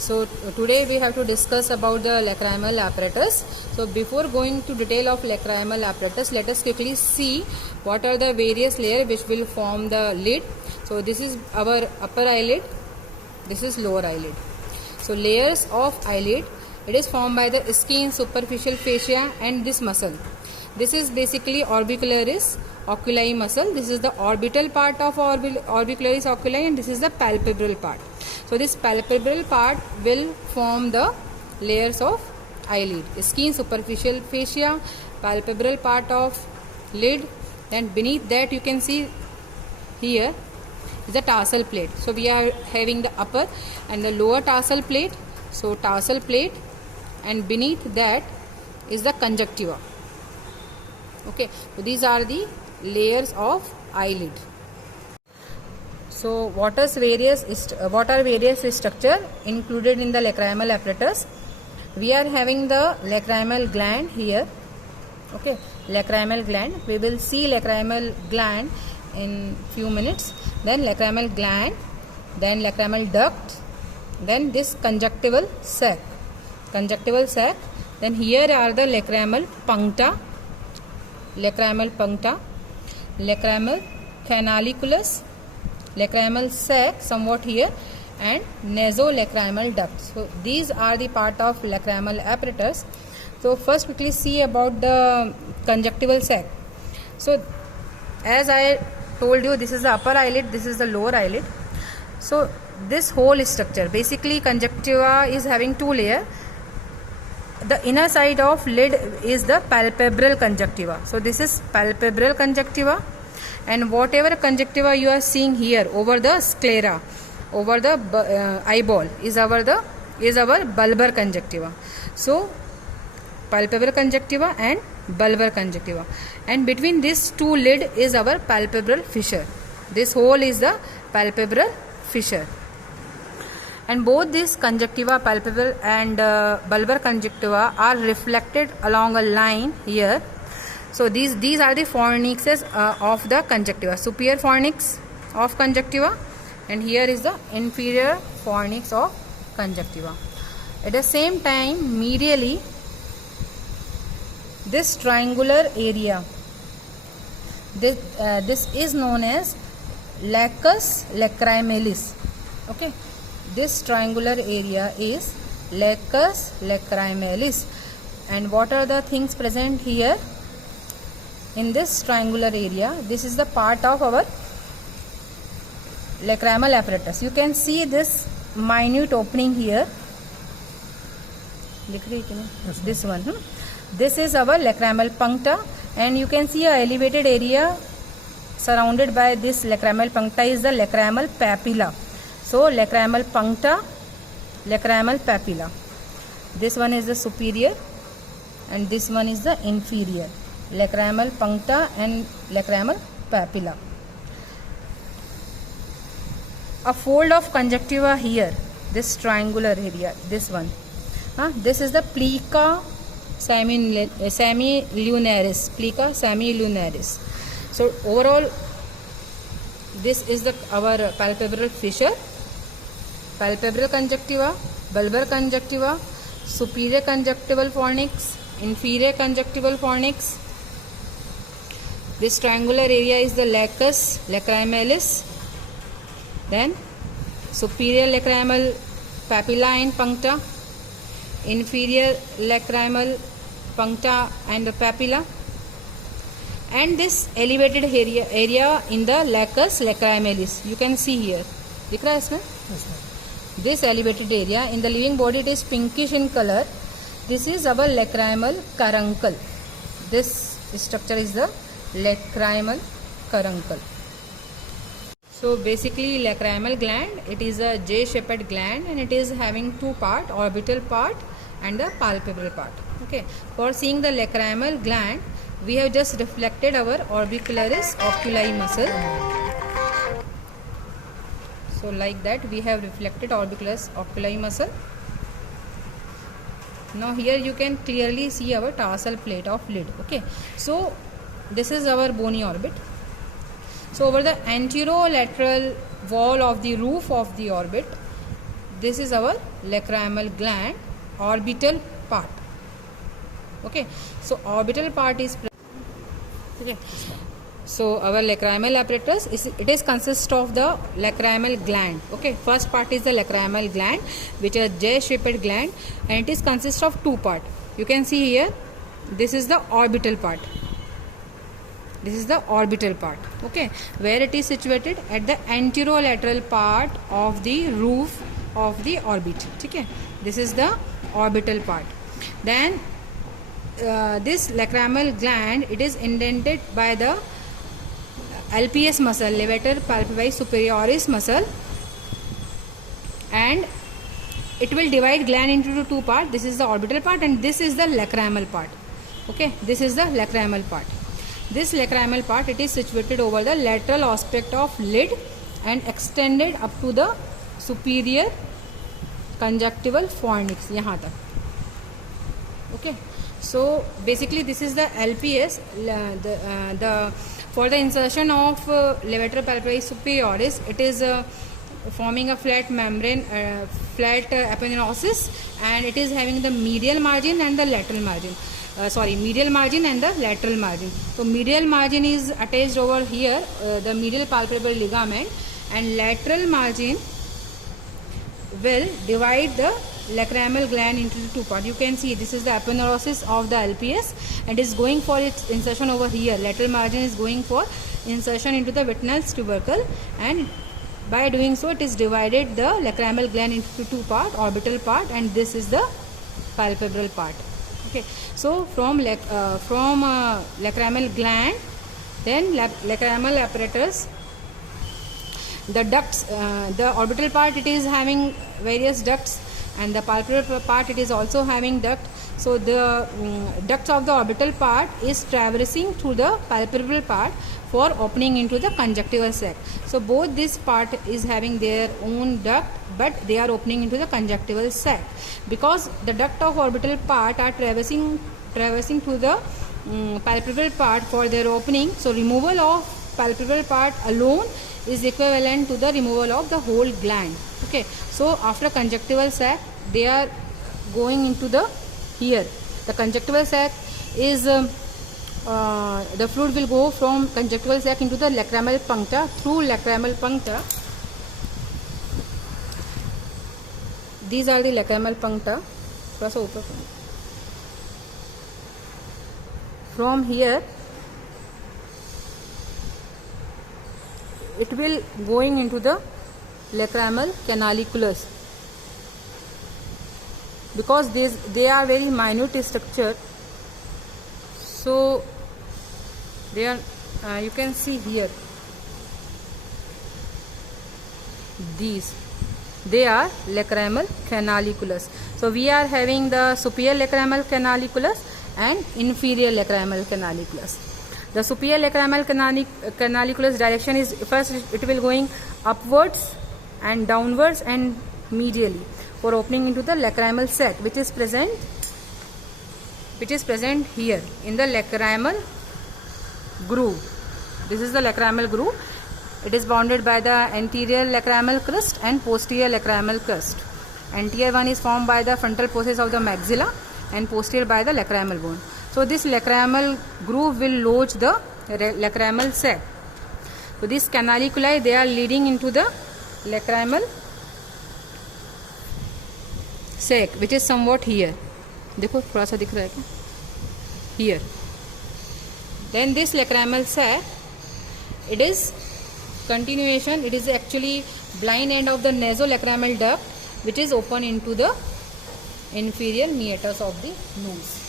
So today we have to discuss about the lacrimal apparatus. So before going to detail of lacrimal apparatus, let us quickly see what are the various layers which will form the lid. So this is our upper eyelid, this is lower eyelid. So layers of eyelid, it is formed by the skin, superficial fascia and this muscle. This is basically orbicularis oculi muscle. This is the orbital part of orbicularis oculi and this is the palpebral part. So this palpebral part will form the layers of eyelid. Skin, superficial fascia, palpebral part of lid, then beneath that you can see here is the tarsal plate. So we are having the upper and the lower tarsal plate. So tarsal plate and beneath that is the conjunctiva. Okay, so these are the layers of eyelid. So what are various structure included in the lacrimal apparatus? We are having the lacrimal gland here. Okay, lacrimal gland. We will see lacrimal gland in few minutes. Then lacrimal gland, then lacrimal duct, then this conjunctival sac. Conjunctival sac. Then here are the lacrimal puncta, lacrimal canaliculus, lacrimal sac somewhat here, and nasolacrimal duct. So these are the part of lacrimal apparatus. So first quickly see about the conjunctival sac. So as I told you, this is the upper eyelid, this is the lower eyelid. So this whole structure, basically conjunctiva is having two layers. The inner side of lid is the palpebral conjunctiva. So this is palpebral conjunctiva, and whatever conjunctiva you are seeing here over the sclera, over the eyeball is our bulbar conjunctiva. So palpebral conjunctiva and bulbar conjunctiva, and between these two lid is our palpebral fissure. This hole is the palpebral fissure. And both these conjunctiva, palpebral and bulbar conjunctiva, are reflected along a line here. So these are the fornixes of the conjunctiva. Superior fornix of conjunctiva, and here is the inferior fornix of conjunctiva. At the same time, medially, this triangular area, this is known as lacus lacrimalis. Okay. This triangular area is lacus lacrimalis. And what are the things present here in this triangular area? This is the part of our lacrimal apparatus. You can see this minute opening here. This one. This is our lacrimal puncta, and you can see a elevated area surrounded by this lacrimal puncta is the lacrimal papilla. So lacrimal puncta, lacrimal papilla. This one is the superior and this one is the inferior. Lacrimal puncta and lacrimal papilla. A fold of conjunctiva here, this triangular area, this one. This is the plica semilunaris. Plica semilunaris. So overall, this is our palpebral fissure. Palpebral conjunctiva, bulbar conjunctiva, superior conjunctival fornix, inferior conjunctival fornix. This triangular area is the lacus lacrimalis. Then superior lacrimal papilla and puncta, inferior lacrimal puncta and papilla, and this elevated area in the lacus lacrimalis. You can see here. दिख रहा है इसमें? Yes, this elevated area in the living body, it is pinkish in color. This is our lacrimal caruncle. This structure is the lacrimal caruncle. So basically lacrimal gland, it is a J-shaped gland and it is having two parts, orbital part and the palpebral part. Okay. For seeing the lacrimal gland, we have just reflected our orbicularis oculi muscle. So like that we have reflected orbicularis oculi muscle. Now here you can clearly see our tarsal plate of lid. Okay. So this is our bony orbit. So over the anterolateral wall of the roof of the orbit, this is our lacrimal gland orbital part. Okay, so orbital part is okay. So our lacrimal apparatus is consist of the lacrimal gland. Okay, first part is the lacrimal gland, which is a J-shaped gland, and it is consist of two part. You can see here, this is the orbital part. This is the orbital part. Okay, where it is situated at the anterolateral part of the roof of the orbit. Okay, this is the orbital part. Then this lacrimal gland, it is indented by the LPS muscle, levator palpebrae superioris muscle, and it will divide gland into two parts. This is the orbital part and this is the lacrimal part. Okay, this is the lacrimal part. This lacrimal part, it is situated over the lateral aspect of lid and extended up to the superior conjunctival fornix, yahan tak. Okay, so basically this is the LPS. For the insertion of levator palpebrae superioris, it is forming a flat membrane, flat aponeurosis, and it is having the medial margin and the lateral margin. Medial margin and the lateral margin. So medial margin is attached over here, the medial palpebral ligament, and lateral margin will divide the lacrimal gland into two parts. You can see this is the aponeurosis of the LPS and is going for its insertion over here. Lateral margin is going for insertion into the Whitnell's tubercle, and by doing so it is divided the lacrimal gland into two parts, orbital part and this is the palpebral part. Okay, so from lacrimal gland, then lacrimal apparatus, the ducts, the orbital part, it is having various ducts, and the palpebral part, it is also having duct. So the ducts of the orbital part is traversing through the palpebral part for opening into the conjunctival sac. So both this part is having their own duct, but they are opening into the conjunctival sac. Because the duct of orbital part are traversing through the palpebral part for their opening, so removal of palpebral part alone is equivalent to the removal of the whole gland. Okay, so after conjunctival sac, they are going into the here. The conjunctival sac is the fluid will go from conjunctival sac into the lacrimal puncta. Through lacrimal puncta, these are the lacrimal puncta. From here it will going into the lacrimal canaliculus. Because they are very minute structure, so they are you can see here, they are lacrimal canaliculus. So we are having the superior lacrimal canaliculus and inferior lacrimal canaliculus. The superior lacrimal canaliculus direction is, first it will going upwards and downwards and medially for opening into the lacrimal sac, which is present here in the lacrimal groove. This is the lacrimal groove. It is bounded by the anterior lacrimal crust and posterior lacrimal crust. Anterior one is formed by the frontal process of the maxilla and posterior by the lacrimal bone. So this lacrimal groove will lodge the lacrimal sac. So these canaliculi, they are leading into the lacrimal sac, which is somewhat here. देखो थोड़ा सा दिख रहा है क्या? Here. Then this lacrimal sac, it is continuation. It is actually blind end of the nasolacrimal duct, which is open into the inferior meatus of the nose.